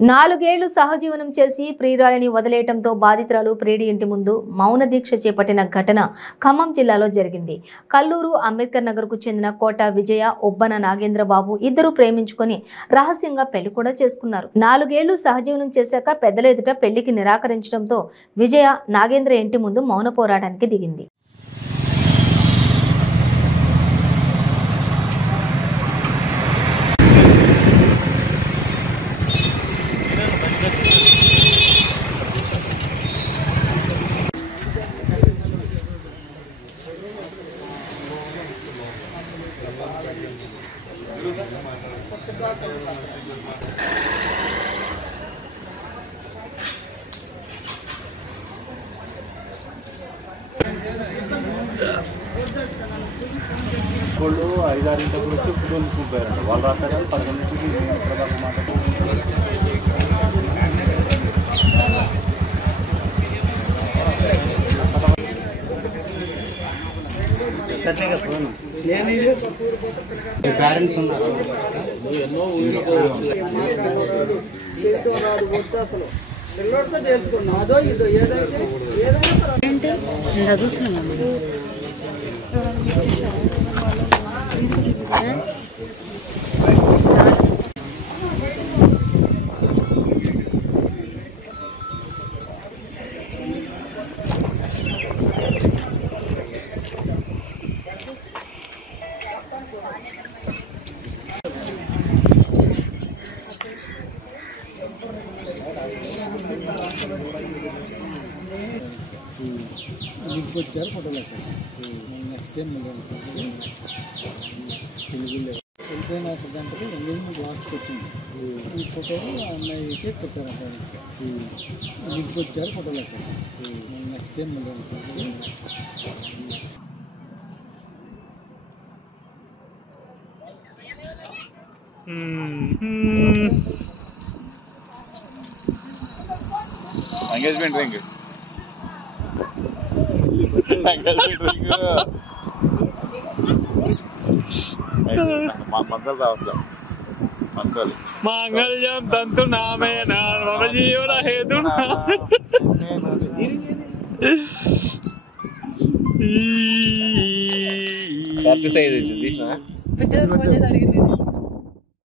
నాలుగేళ్లు సహజీవనం చేసి ప్రియురాలిని వదిలేయటంతో బాధితురాలు ప్రియుడి ఇంటి ముందు మౌన దీక్ష చేపట్టిన ఘటన ఖమ్మం జిల్లాలో జరిగింది. కల్లూరు అంబేద్కర్ నగర్కు చెందిన కోట విజయ, ఒబ్బన నాగేంద్రబాబు ఇద్దరు ప్రేమించుకొని రహస్యంగా పెళ్లి కూడా చేసుకున్నారు. 4 ఏళ్లు సహజీవనం చేశాక పెద్దల ఎదుట పెళ్లికి నిరాకరించడంతో విజయ నాగేంద్ర ఇంటి ముందు మౌన పోరాటానికి దిగింది. వాళ్ళు 5-6 ఇంటప్పుడు వచ్చి ఫుట్బాల్ తీసుకుపోయారంట. వాళ్ళు రాత్రి 11 నుంచి మాట పేరెంట్స్ ఉన్నారు. ఎన్నో పిల్లడితో తెలుసుకున్నాం. అదో ఇదో ఏదైతే చూస్తున్నాం. వచ్చారు ఫోటోలు నెక్స్ట్ టైం వెళ్ళిపోయిన గంటకి ఎంగేజ్మెంట్ లాస్ట్కి వచ్చింది. ఈ ఫోటోలు అమ్మాయికి పెట్టారంట. ఇంటికి వచ్చారు ఫోటోలు నెక్స్ట్ టైం ఎంగేజ్మెంట్ రింగ్ మందలు రావట్లేదు. మంగళ్యం తంతు నామేన మమ జీవన హేతు జరిగింది.